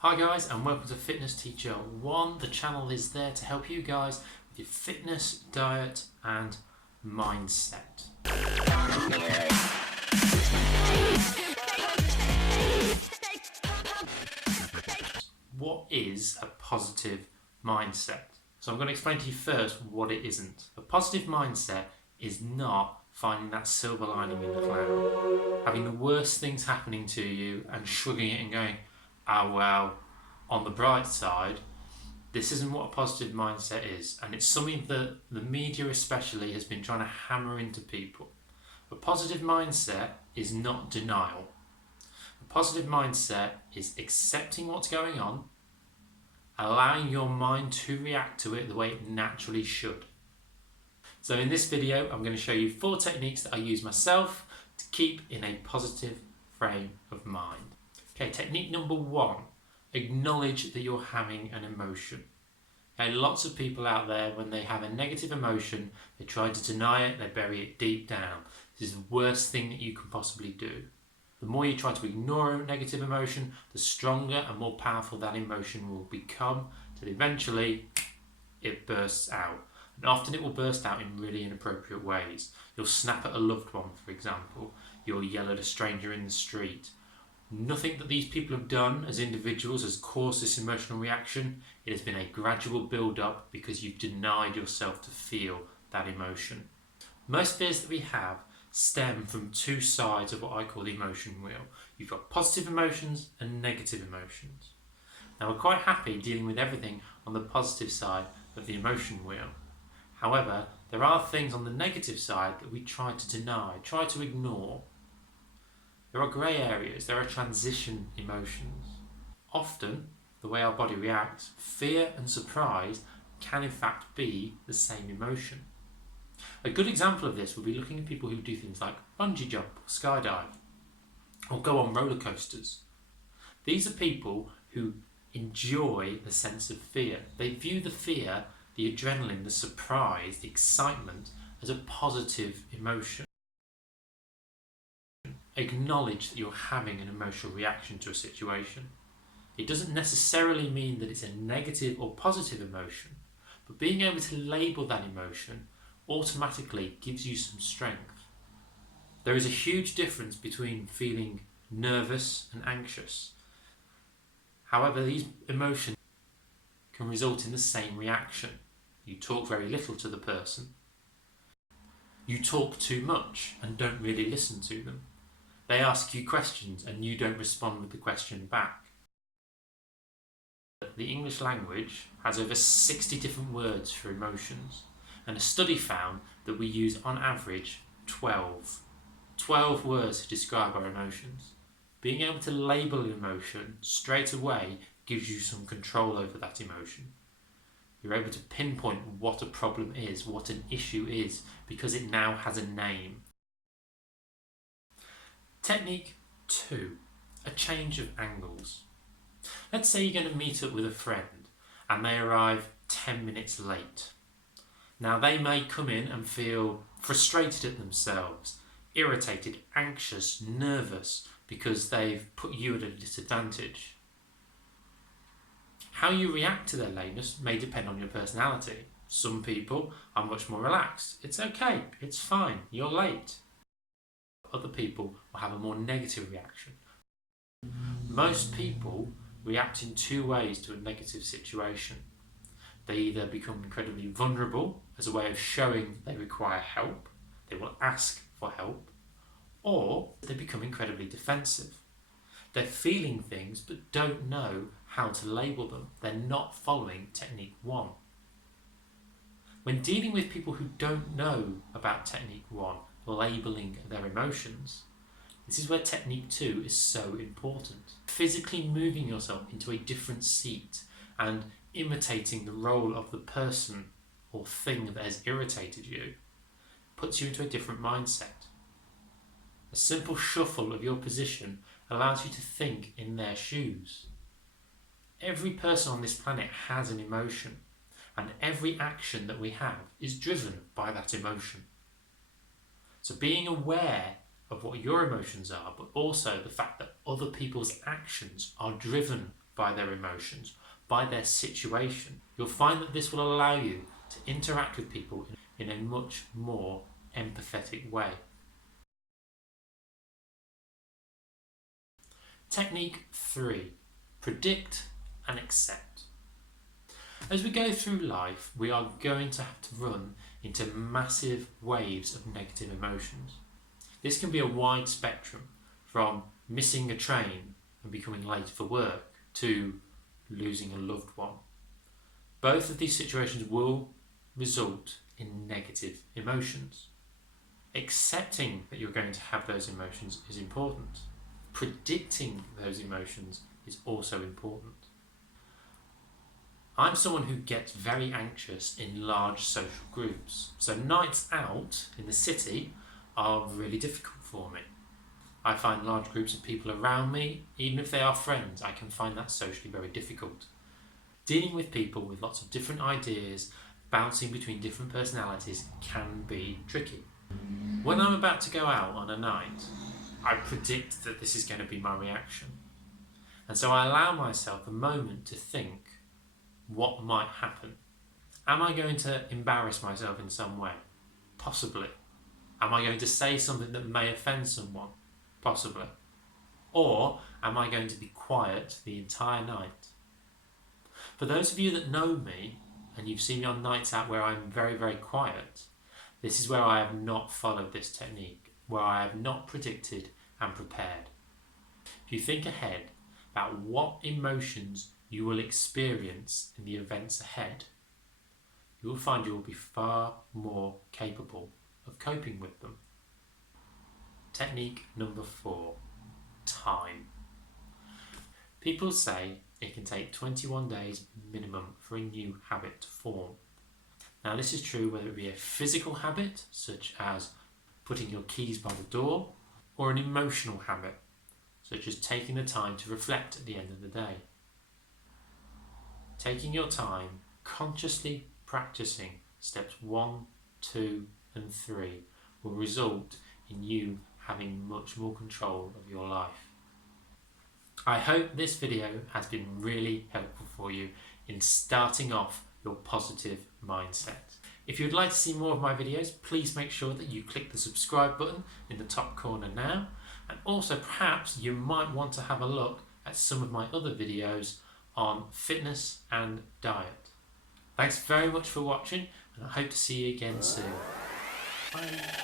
Hi guys, and welcome to Fitness Teacher 1. The channel is there to help you guys with your fitness, diet and mindset. What is a positive mindset? So I'm going to explain to you first what it isn't. A positive mindset is not finding that silver lining in the cloud, having the worst things happening to you and shrugging it and going, ah well, on the bright side. This isn't what a positive mindset is, and it's something that the media especially has been trying to hammer into people. A positive mindset is not denial. A positive mindset is accepting what's going on, allowing your mind to react to it the way it naturally should. So in this video, I'm going to show you 4 techniques that I use myself to keep in a positive frame of mind. Okay, technique number 1, acknowledge that you're having an emotion. Okay, lots of people out there, when they have a negative emotion, they try to deny it, they bury it deep down. This is the worst thing that you can possibly do. The more you try to ignore a negative emotion, the stronger and more powerful that emotion will become, till eventually it bursts out. And often it will burst out in really inappropriate ways. You'll snap at a loved one, for example. You'll yell at a stranger in the street. Nothing that these people have done as individuals has caused this emotional reaction. It has been a gradual build-up because you've denied yourself to feel that emotion. Most fears that we have stem from 2 sides of what I call the emotion wheel. You've got positive emotions and negative emotions. Now, we're quite happy dealing with everything on the positive side of the emotion wheel. However, there are things on the negative side that we try to deny, try to ignore. There are grey areas, there are transition emotions. Often, the way our body reacts, fear and surprise can in fact be the same emotion. A good example of this would be looking at people who do things like bungee jump or skydive or go on roller coasters. These are people who enjoy the sense of fear. They view the fear, the adrenaline, the surprise, the excitement as a positive emotion. Acknowledge that you're having an emotional reaction to a situation. It doesn't necessarily mean that it's a negative or positive emotion, but being able to label that emotion automatically gives you some strength. There is a huge difference between feeling nervous and anxious. However, these emotions can result in the same reaction. You talk very little to the person. You talk too much and don't really listen to them. They ask you questions and you don't respond with the question back. The English language has over 60 different words for emotions, and a study found that we use on average 12 words to describe our emotions. Being able to label an emotion straight away gives you some control over that emotion. You're able to pinpoint what a problem is, what an issue is, because it now has a name. Technique 2, a change of angles. Let's say you're going to meet up with a friend and they arrive 10 minutes late. Now, they may come in and feel frustrated at themselves, irritated, anxious, nervous because they've put you at a disadvantage. How you react to their lateness may depend on your personality. Some people are much more relaxed. It's okay, it's fine, you're late. Other people will have a more negative reaction. Most people react in 2 ways to a negative situation. They either become incredibly vulnerable as a way of showing they require help, they will ask for help, or they become incredibly defensive. They're feeling things but don't know how to label them. They're not following technique 1. When dealing with people who don't know about technique 1, labeling their emotions, this is where technique 2 is so important. Physically moving yourself into a different seat and imitating the role of the person or thing that has irritated you puts you into a different mindset. A simple shuffle of your position allows you to think in their shoes. Every person on this planet has an emotion, and every action that we have is driven by that emotion. So being aware of what your emotions are, but also the fact that other people's actions are driven by their emotions, by their situation, you'll find that this will allow you to interact with people in a much more empathetic way. Technique 3. Predict and accept. As we go through life, we are going to have to run into massive waves of negative emotions. This can be a wide spectrum, from missing a train and becoming late for work to losing a loved one. Both of these situations will result in negative emotions. Accepting that you're going to have those emotions is important. Predicting those emotions is also important. I'm someone who gets very anxious in large social groups, so nights out in the city are really difficult for me. I find large groups of people around me, even if they are friends, I can find that socially very difficult. Dealing with people with lots of different ideas, bouncing between different personalities can be tricky. When I'm about to go out on a night, I predict that this is going to be my reaction. And so I allow myself a moment to think, what might happen? Am I going to embarrass myself in some way? Possibly. Am I going to say something that may offend someone? Possibly. Or am I going to be quiet the entire night? For those of you that know me, and you've seen me on nights out where I'm very, very quiet, this is where I have not followed this technique, where I have not predicted and prepared. If you think ahead about what emotions you will experience in the events ahead, you will find you will be far more capable of coping with them. Technique number 4, time. People say it can take 21 days minimum for a new habit to form. Now this is true whether it be a physical habit, such as putting your keys by the door, or an emotional habit, such as taking the time to reflect at the end of the day. Taking your time, consciously practicing steps 1, 2 and 3 will result in you having much more control of your life. I hope this video has been really helpful for you in starting off your positive mindset. If you'd like to see more of my videos, please make sure that you click the subscribe button in the top corner now, and also perhaps you might want to have a look at some of my other videos on fitness and diet. Thanks very much for watching, and I hope to see you again soon. Bye.